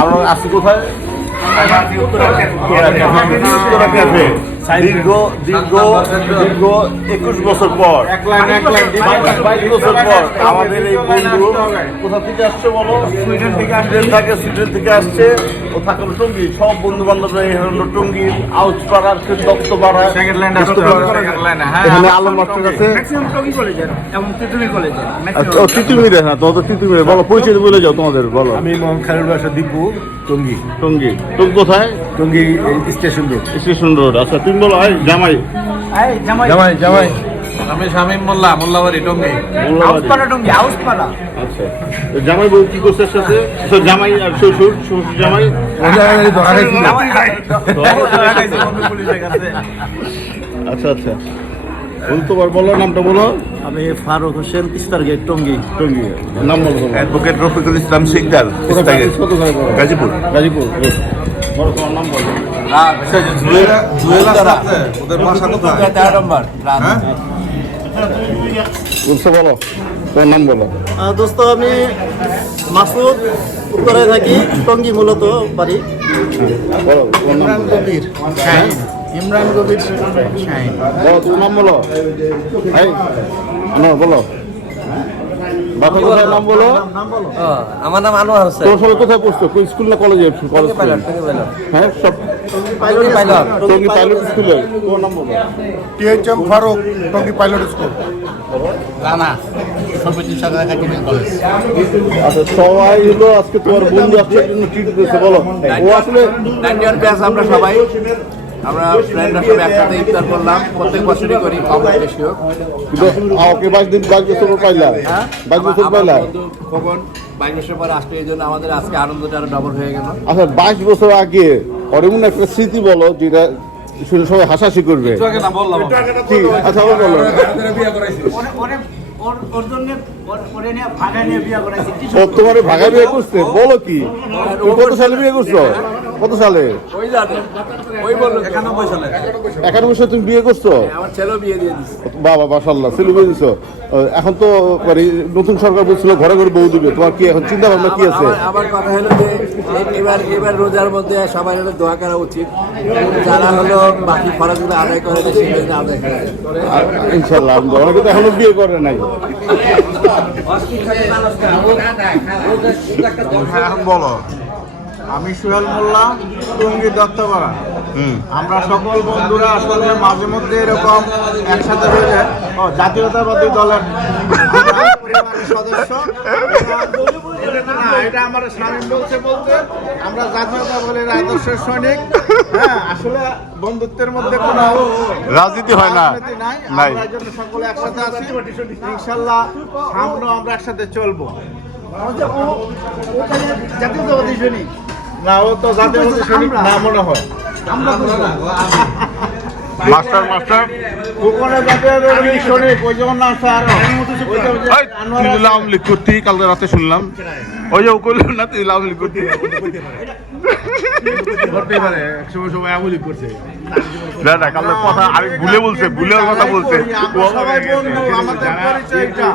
আমরা আসছি কোথায়? দীর্ঘ 21 বছর পর, 22 বছর পর আমাদের এই বন্ধু কোথা থেকে আসছে বলো? সুইডেন থেকে আসছে। ও থাকলো টঙ্গী, সব বন্ধু বান্ধবরা হলো টঙ্গীর আউচপাড়ার দত্তপাড়া, এখানে আলম মাস্টার আছে। তিতুমিরে, হ্যাঁ তোমাদের তিতুমিরে বলো, পরিচয় বলে যাও তোমাদের, বলো। আমি মোহাম্মদ খায়রুল বাসা দীপু, টঙ্গী। টঙ্গী কোথায়? Tongi station road. আচ্ছা তুমি বলো। জামাই আমি শামীম মোল্লাবাড়ি টঙ্গী। আচ্ছা, জামাই বউ কি করছে সাথে? জামাই আর শ্বশুর জামাই। আচ্ছা বলতে পার, বলো নামটা বলো। আমি ফারুক হোসেন, তিস্তার গেট, টঙ্গী। নাম বলো। অ্যাডভোকেট রফিকুল ইসলাম শিকদার, গাজীপুর। বলো তোমার নাম বলো। ওদের বাসা কোথায়? 13 নম্বর। বলছো, বলো তোমার নাম বলো। দোস্ত আমি মাসুদ, উত্তরায় থাকি, টঙ্গী মূলত বাড়ি। বলো তোমার নাম বলো। ইমরান কবির। বলো তোমার নাম বলো। বলো বাসা কোথায়, নাম বলো। আমার নাম আনোয়ার হোসেন। তোর সবাই কোথায় পড়ছো? কোন স্কুল না কলেজে? কলেজ। হ্যাঁ, সব টঙ্গী পাইলট স্কুলে। তোমার নাম বলো। THM Farooq, Tongi pilot school. আচ্ছা, সবাই হলো আজকে তোমার বন্ধু আসছে ট্রিট দিতেছে, বলো। ও আসলে আমরা সবাই ফ্রেন্ডরা সবাই একসাথে ইফতার করলাম, প্রত্যেক বছরই করি, কম বেশি হোক। ওকে 22 বছর পাইলা, 22 বছর পাইলা। কখন 22 বছর পরে আসলে এই জন্য আমাদের আজকে আনন্দটা আরো ডবল হয়ে গেল। আচ্ছা, 22 বছর আগে এমন একটা স্মৃতি বলো যেটা শুনে সবাই হাসাহাসি করবে। কি? আচ্ছা, আবার বলো। তোমার ভাগা বিয়ে করছে, বলো কি? তুমি কত সালে বিয়ে করছো? কত সালে? 91 সালে তুমি বিয়ে করছো? আমার ছেলেও বিয়ে দিয়ে দিচ্ছে। বাবা মাশাআল্লাহ, ছেলে বিয়ে দিছো। এখন তো নতুন সরকার বলছিল ঘরে ঘরে বউ দিবে, তোমার কি এখন চিন্তা ভাবনা কি আছে? আমার কথা হলো যে এবার রোজার মধ্যে সবাই হলো দোয়া করা উচিত, যারা হলো বাকি ফরজগুলো আদায় করে সেগুলো আদায় করে। ইনশাআল্লাহ, আমরা কিন্তু এখনো বিয়ে করে নাই। এখন বলো। আমি সোহেল মোল্লা, টঙ্গী দত্তপাড়া। আমরা সকল বন্ধুরা আসলে মাঝে মধ্যে এরকম একসাথে হয়ে জাতীয়তাবাদী দলের সদস্য। এটা আমার স্বামী বলতে আমরা জাতীয়তা দলের আদর্শের সৈনিক। হ্যাঁ, আসলে বন্ধুত্বের মধ্যে কোনো রাজনীতি হয় না। নাই, আমরা এই জন্য সকলে একসাথে আছি। ইনশাল্লাহ সামনেও আমরা একসাথে চলবো। জাতীয়তাবাদী সৈনিক না, ও তো জাতীয়তাবাদী সৈনিক না মনে হয়। মাস্টার কোকনে জাতীয়তাবাদী সৈনিক, ওই যেমন নাম স্যার আওয়ামী লীগ করতি, কালকে রাতে শুনলাম। ওই যে ও করল না, তুই আওয়ামী লীগ করতি। না, কালকে কথা আমি ভুলে কথা বলছে। সবাই বন্ধু, আমাদের পরিচয়টা